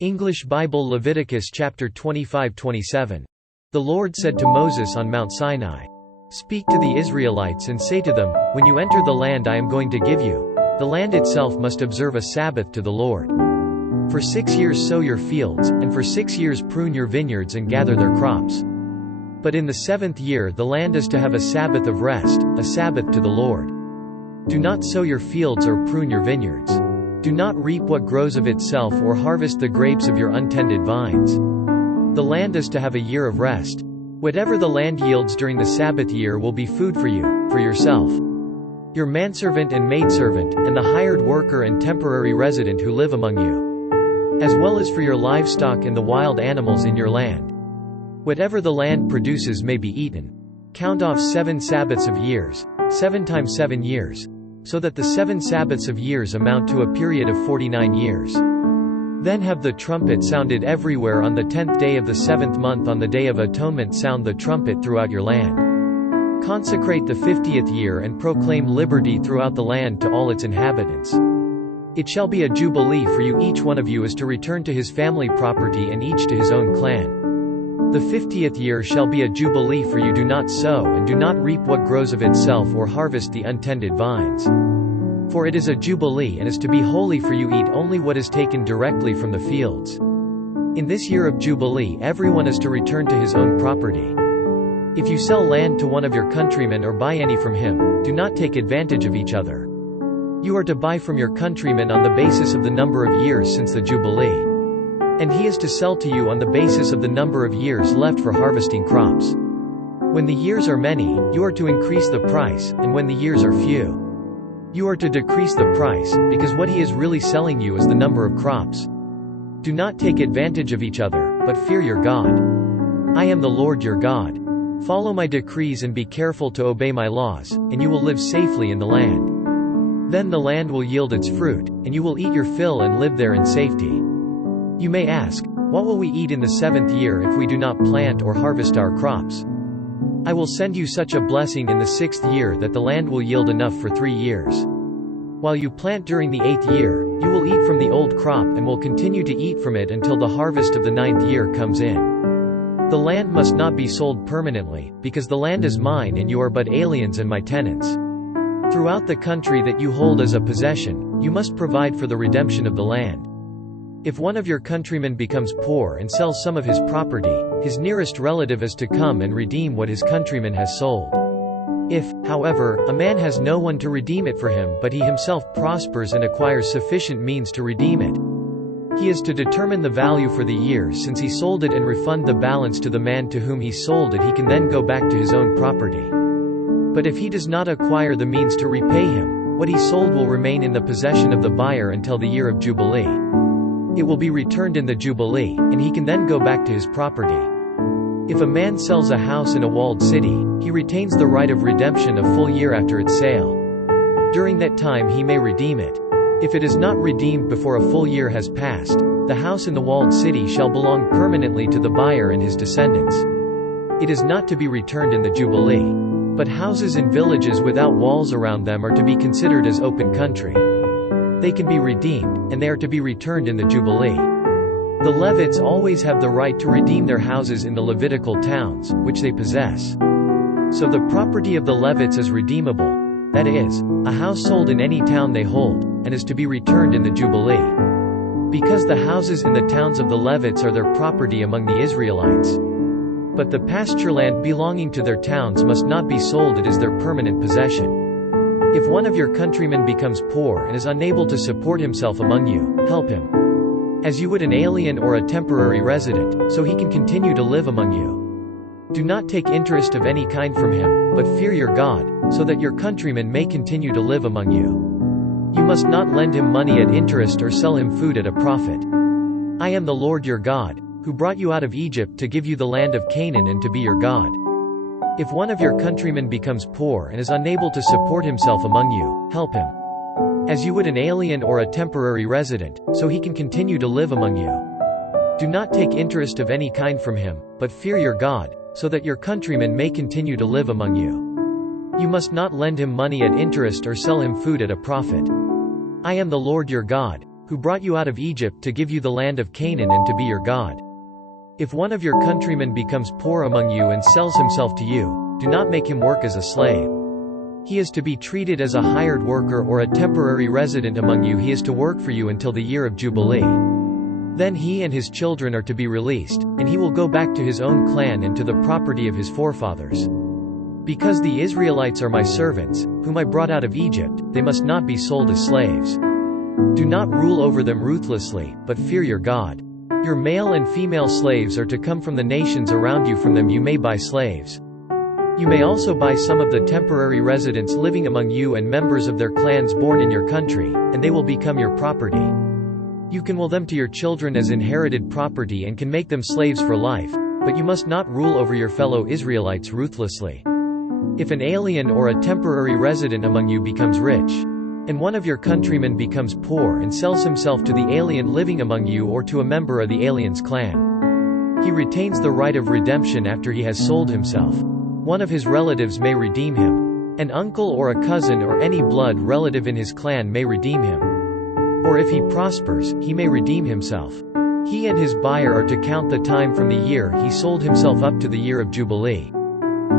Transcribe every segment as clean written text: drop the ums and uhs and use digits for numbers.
English Bible Leviticus chapter 25-27. The Lord said to Moses on Mount Sinai, "Speak to the Israelites and say to them, when you enter the land I am going to give you, the land itself must observe a Sabbath to the Lord. For 6 years sow your fields, and for 6 years prune your vineyards and gather their crops. But in the 7th year the land is to have a Sabbath of rest, a Sabbath to the Lord. Do not sow your fields or prune your vineyards. Do not reap what grows of itself or harvest the grapes of your untended vines. The land is to have a year of rest. Whatever the land yields during the Sabbath year will be food for you, for yourself, your manservant and maidservant, and the hired worker and temporary resident who live among you, as well as for your livestock and the wild animals in your land. Whatever the land produces may be eaten. Count off 7 Sabbaths of years, 7 times 7 years, so that the 7 Sabbaths of years amount to a period of 49 years. Then have the trumpet sounded everywhere on the 10th day of the 7th month. On the Day of Atonement sound the trumpet throughout your land. Consecrate the 50th year and proclaim liberty throughout the land to all its inhabitants. It shall be a jubilee for you. Each one of you is to return to his family property and each to his own clan. The 50th year shall be a jubilee for you. Do not sow and do not reap what grows of itself or harvest the untended vines. For it is a jubilee and is to be holy for you. Eat only what is taken directly from the fields. In this year of jubilee everyone is to return to his own property. If you sell land to one of your countrymen or buy any from him, do not take advantage of each other. You are to buy from your countryman on the basis of the number of years since the jubilee. And he is to sell to you on the basis of the number of years left for harvesting crops. When the years are many, you are to increase the price, and when the years are few, you are to decrease the price, because what he is really selling you is the number of crops. Do not take advantage of each other, but fear your God. I am the Lord your God. Follow my decrees and be careful to obey my laws, and you will live safely in the land. Then the land will yield its fruit, and you will eat your fill and live there in safety. You may ask, what will we eat in the 7th year if we do not plant or harvest our crops? I will send you such a blessing in the 6th year that the land will yield enough for 3 years. While you plant during the 8th year, you will eat from the old crop and will continue to eat from it until the harvest of the 9th year comes in. The land must not be sold permanently, because the land is mine and you are but aliens and my tenants. Throughout the country that you hold as a possession, you must provide for the redemption of the land. If one of your countrymen becomes poor and sells some of his property, his nearest relative is to come and redeem what his countryman has sold. If, however, a man has no one to redeem it for him but he himself prospers and acquires sufficient means to redeem it, he is to determine the value for the years since he sold it and refund the balance to the man to whom he sold it. He can then go back to his own property. But if he does not acquire the means to repay him, what he sold will remain in the possession of the buyer until the year of Jubilee. It will be returned in the Jubilee, and he can then go back to his property. If a man sells a house in a walled city, he retains the right of redemption a full year after its sale. During that time he may redeem it. If it is not redeemed before a full year has passed, the house in the walled city shall belong permanently to the buyer and his descendants. It is not to be returned in the Jubilee. But houses in villages without walls around them are to be considered as open country. They can be redeemed, and they are to be returned in the Jubilee. The Levites always have the right to redeem their houses in the Levitical towns, which they possess. So the property of the Levites is redeemable, that is, a house sold in any town they hold, and is to be returned in the Jubilee. Because the houses in the towns of the Levites are their property among the Israelites. But the pasture land belonging to their towns must not be sold, it is their permanent possession. If one of your countrymen becomes poor and is unable to support himself among you, help him, as you would an alien or a temporary resident, so he can continue to live among you. Do not take interest of any kind from him, but fear your God, so that your countryman may continue to live among you. You must not lend him money at interest or sell him food at a profit. I am the Lord your God, who brought you out of Egypt to give you the land of Canaan and to be your God. If one of your countrymen becomes poor and is unable to support himself among you, help him, as you would an alien or a temporary resident, so he can continue to live among you. Do not take interest of any kind from him, but fear your God, so that your countryman may continue to live among you. You must not lend him money at interest or sell him food at a profit. I am the Lord your God, who brought you out of Egypt to give you the land of Canaan and to be your God. If one of your countrymen becomes poor among you and sells himself to you, do not make him work as a slave. He is to be treated as a hired worker or a temporary resident among you. He is to work for you until the year of Jubilee. Then he and his children are to be released, and he will go back to his own clan and to the property of his forefathers. Because the Israelites are my servants, whom I brought out of Egypt, they must not be sold as slaves. Do not rule over them ruthlessly, but fear your God. Your male and female slaves are to come from the nations around you. From them you may buy slaves. You may also buy some of the temporary residents living among you and members of their clans born in your country, and they will become your property. You can will them to your children as inherited property and can make them slaves for life, but you must not rule over your fellow Israelites ruthlessly. If an alien or a temporary resident among you becomes rich, and one of your countrymen becomes poor and sells himself to the alien living among you or to a member of the alien's clan, he retains the right of redemption after he has sold himself. One of his relatives may redeem him. An uncle or a cousin or any blood relative in his clan may redeem him. Or if he prospers, he may redeem himself. He and his buyer are to count the time from the year he sold himself up to the year of Jubilee.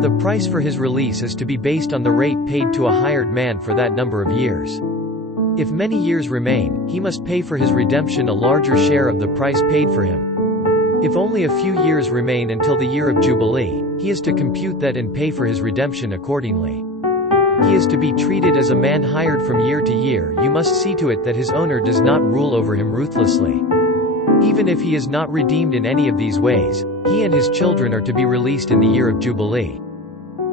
The price for his release is to be based on the rate paid to a hired man for that number of years. If many years remain, he must pay for his redemption a larger share of the price paid for him. If only a few years remain until the year of Jubilee, he is to compute that and pay for his redemption accordingly. He is to be treated as a man hired from year to year. You must see to it that his owner does not rule over him ruthlessly. Even if he is not redeemed in any of these ways, he and his children are to be released in the year of Jubilee.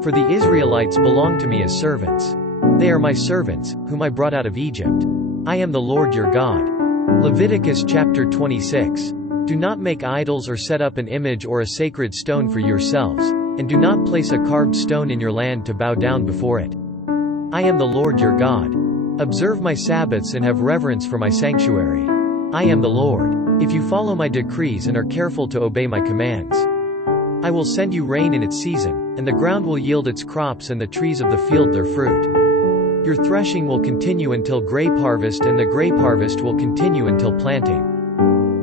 For the Israelites belong to me as servants. They are my servants, whom I brought out of Egypt. I am the Lord your God. Leviticus chapter 26. Do not make idols or set up an image or a sacred stone for yourselves, and do not place a carved stone in your land to bow down before it. I am the Lord your God. Observe my Sabbaths and have reverence for my sanctuary. I am the Lord. If you follow my decrees and are careful to obey my commands, I will send you rain in its season, and the ground will yield its crops and the trees of the field their fruit. Your threshing will continue until grape harvest, and the grape harvest will continue until planting.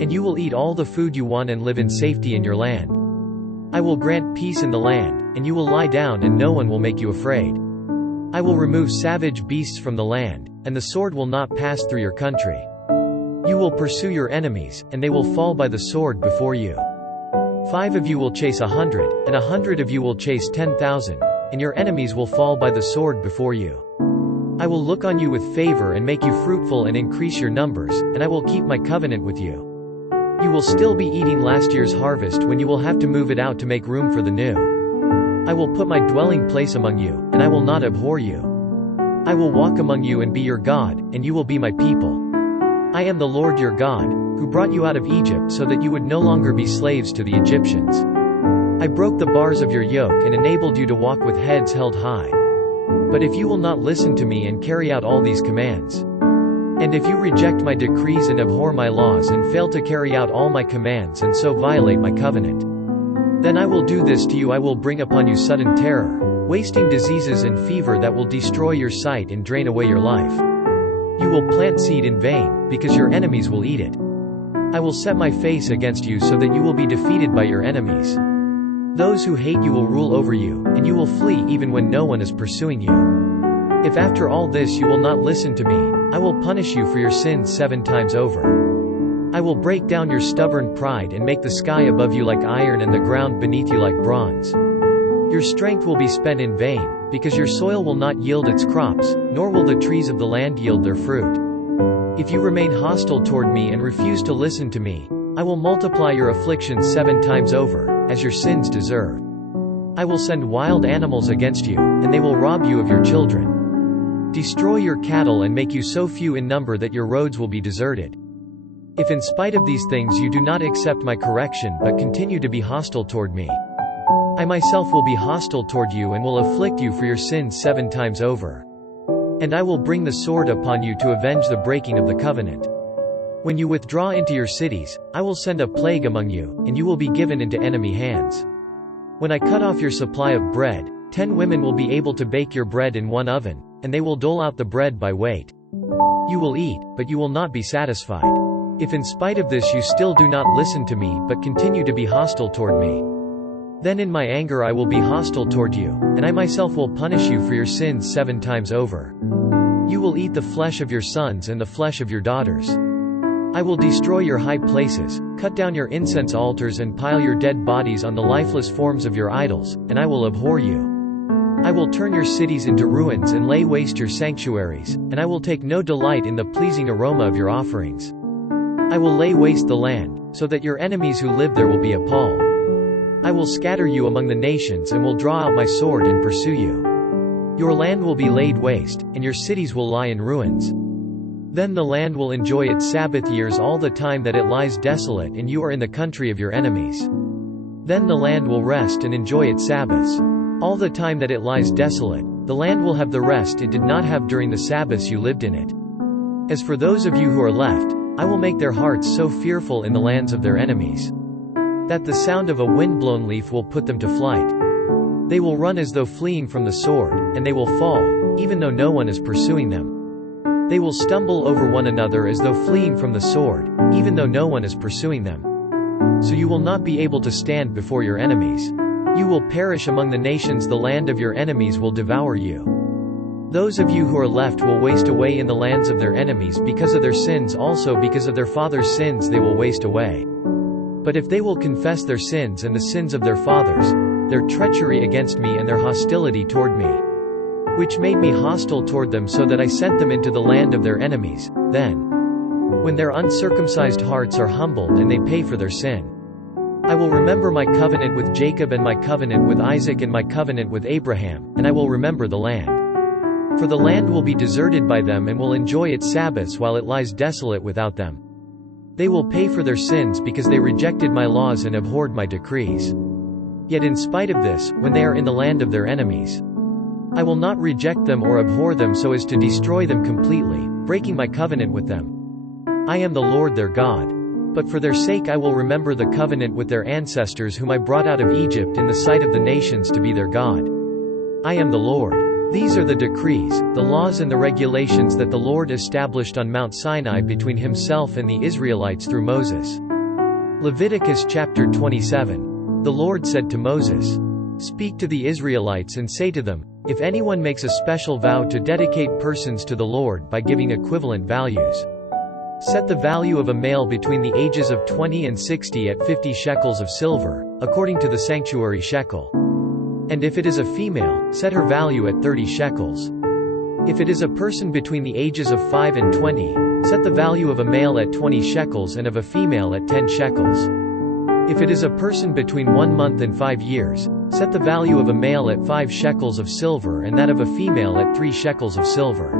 And you will eat all the food you want and live in safety in your land. I will grant peace in the land, and you will lie down and no one will make you afraid. I will remove savage beasts from the land, and the sword will not pass through your country. You will pursue your enemies, and they will fall by the sword before you. 5 of you will chase 100, and 100 of you will chase 10,000, and your enemies will fall by the sword before you. I will look on you with favor and make you fruitful and increase your numbers, and I will keep my covenant with you. You will still be eating last year's harvest when you will have to move it out to make room for the new. I will put my dwelling place among you, and I will not abhor you. I will walk among you and be your God, and you will be my people. I am the Lord your God, who brought you out of Egypt so that you would no longer be slaves to the Egyptians. I broke the bars of your yoke and enabled you to walk with heads held high. But if you will not listen to me and carry out all these commands, and if you reject my decrees and abhor my laws and fail to carry out all my commands and so violate my covenant, then I will do this to you. I will bring upon you sudden terror, wasting diseases and fever that will destroy your sight and drain away your life. You will plant seed in vain, because your enemies will eat it. I will set my face against you so that you will be defeated by your enemies. Those who hate you will rule over you, and you will flee even when no one is pursuing you. If after all this you will not listen to me, I will punish you for your sins 7 times over. I will break down your stubborn pride and make the sky above you like iron and the ground beneath you like bronze. Your strength will be spent in vain, because your soil will not yield its crops, nor will the trees of the land yield their fruit. If you remain hostile toward me and refuse to listen to me, I will multiply your afflictions 7 times over, as your sins deserve. I will send wild animals against you, and they will rob you of your children. Destroy your cattle and make you so few in number that your roads will be deserted. If in spite of these things you do not accept my correction but continue to be hostile toward me, I myself will be hostile toward you and will afflict you for your sins 7 times over. And I will bring the sword upon you to avenge the breaking of the covenant. When you withdraw into your cities, I will send a plague among you, and you will be given into enemy hands. When I cut off your supply of bread, 10 women will be able to bake your bread in one oven, and they will dole out the bread by weight. You will eat, but you will not be satisfied. If in spite of this you still do not listen to me but continue to be hostile toward me, then in my anger I will be hostile toward you, and I myself will punish you for your sins 7 times over. You will eat the flesh of your sons and the flesh of your daughters. I will destroy your high places, cut down your incense altars and pile your dead bodies on the lifeless forms of your idols, and I will abhor you. I will turn your cities into ruins and lay waste your sanctuaries, and I will take no delight in the pleasing aroma of your offerings. I will lay waste the land, so that your enemies who live there will be appalled. I will scatter you among the nations and will draw out my sword and pursue you. Your land will be laid waste, and your cities will lie in ruins. Then the land will enjoy its Sabbath years all the time that it lies desolate and you are in the country of your enemies. Then the land will rest and enjoy its Sabbaths. All the time that it lies desolate, the land will have the rest it did not have during the Sabbaths you lived in it. As for those of you who are left, I will make their hearts so fearful in the lands of their enemies, that the sound of a wind-blown leaf will put them to flight. They will run as though fleeing from the sword, and they will fall, even though no one is pursuing them. They will stumble over one another as though fleeing from the sword, even though no one is pursuing them. So you will not be able to stand before your enemies. You will perish among the nations, the land of your enemies will devour you. Those of you who are left will waste away in the lands of their enemies because of their sins, also because of their fathers' sins they will waste away. But if they will confess their sins and the sins of their fathers, their treachery against me and their hostility toward me, which made me hostile toward them so that I sent them into the land of their enemies, then, when their uncircumcised hearts are humbled and they pay for their sin, I will remember my covenant with Jacob and my covenant with Isaac and my covenant with Abraham, and I will remember the land. For the land will be deserted by them and will enjoy its Sabbaths while it lies desolate without them. They will pay for their sins because they rejected my laws and abhorred my decrees. Yet in spite of this, when they are in the land of their enemies, I will not reject them or abhor them so as to destroy them completely, breaking my covenant with them. I am the Lord their God. But for their sake I will remember the covenant with their ancestors whom I brought out of Egypt in the sight of the nations to be their God. I am the Lord. These are the decrees, the laws and the regulations that the Lord established on Mount Sinai between himself and the Israelites through Moses. Leviticus chapter 27. The Lord said to Moses, "Speak to the Israelites and say to them, if anyone makes a special vow to dedicate persons to the Lord by giving equivalent values, set the value of a male between the ages of 20 and 60 at 50 shekels of silver, according to the sanctuary shekel. And if it is a female, set her value at 30 shekels. If it is a person between the ages of 5 and 20, set the value of a male at 20 shekels and of a female at 10 shekels. If it is a person between 1 month and 5 years, set the value of a male at 5 shekels of silver and that of a female at 3 shekels of silver.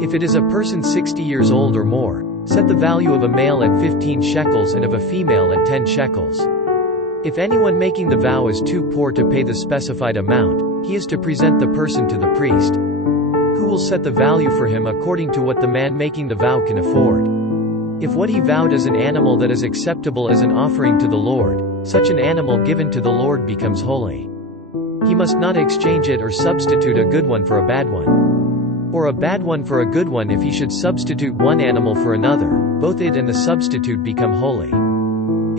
If it is a person 60 years old or more, set the value of a male at 15 shekels and of a female at 10 shekels. If anyone making the vow is too poor to pay the specified amount, he is to present the person to the priest, who will set the value for him according to what the man making the vow can afford. If what he vowed is an animal that is acceptable as an offering to the Lord, such an animal given to the Lord becomes holy. He must not exchange it or substitute a good one for a bad one, or a bad one for a good one. If he should substitute one animal for another, both it and the substitute become holy.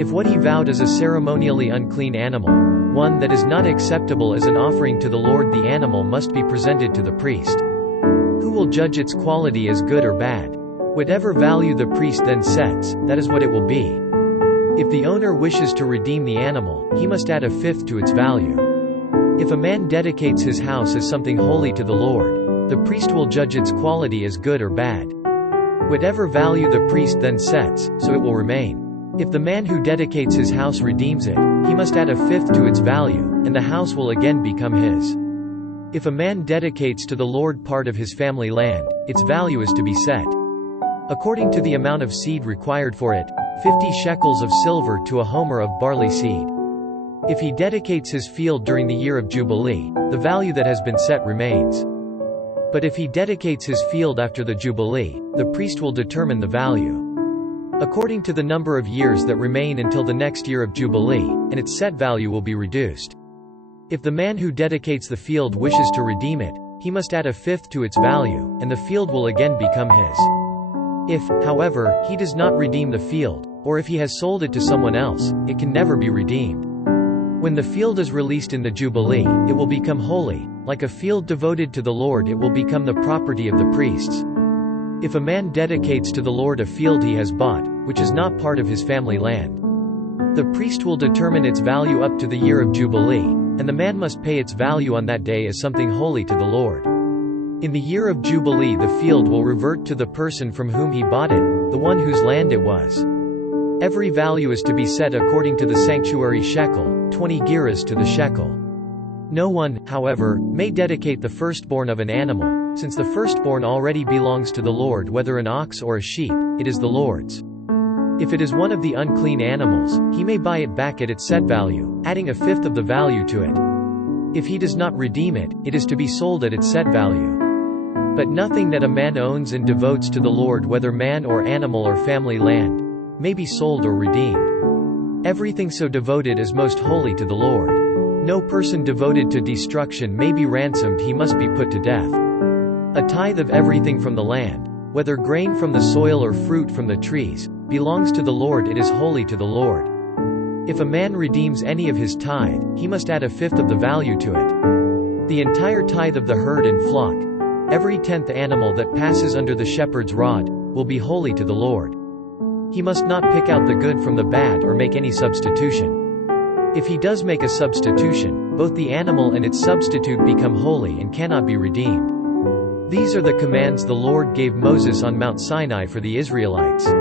If what he vowed is a ceremonially unclean animal, one that is not acceptable as an offering to the Lord, the animal must be presented to the priest, who will judge its quality as good or bad. Whatever value the priest then sets, that is what it will be. If the owner wishes to redeem the animal, he must add a fifth to its value. If a man dedicates his house as something holy to the Lord, the priest will judge its quality as good or bad. Whatever value the priest then sets, so it will remain. If the man who dedicates his house redeems it, he must add a fifth to its value, and the house will again become his. If a man dedicates to the Lord part of his family land, its value is to be set according to the amount of seed required for it, 50 shekels of silver to a homer of barley seed. If he dedicates his field during the year of Jubilee, the value that has been set remains. But if he dedicates his field after the Jubilee, the priest will determine the value according to the number of years that remain until the next year of Jubilee, and its set value will be reduced. If the man who dedicates the field wishes to redeem it, he must add a fifth to its value, and the field will again become his. If, however, he does not redeem the field, or if he has sold it to someone else, it can never be redeemed. When the field is released in the Jubilee, it will become holy. Like a field devoted to the Lord, it will become the property of the priests. If a man dedicates to the Lord a field he has bought, which is not part of his family land, the priest will determine its value up to the year of Jubilee, and the man must pay its value on that day as something holy to the Lord. In the year of Jubilee, the field will revert to the person from whom he bought it, the one whose land it was. Every value is to be set according to the sanctuary shekel, 20 gerahs to the shekel. No one, however, may dedicate the firstborn of an animal, since the firstborn already belongs to the Lord. Whether an ox or a sheep, it is the Lord's. If it is one of the unclean animals, he may buy it back at its set value, adding a fifth of the value to it. If he does not redeem it, it is to be sold at its set value. But nothing that a man owns and devotes to the Lord, whether man or animal or family land, may be sold or redeemed. Everything so devoted is most holy to the Lord. No person devoted to destruction may be ransomed, he must be put to death. A tithe of everything from the land, whether grain from the soil or fruit from the trees, belongs to the Lord, it is holy to the Lord. If a man redeems any of his tithe, he must add a fifth of the value to it. The entire tithe of the herd and flock, every 10th animal that passes under the shepherd's rod, will be holy to the Lord. He must not pick out the good from the bad or make any substitution. If he does make a substitution, both the animal and its substitute become holy and cannot be redeemed. These are the commands the Lord gave Moses on Mount Sinai for the Israelites.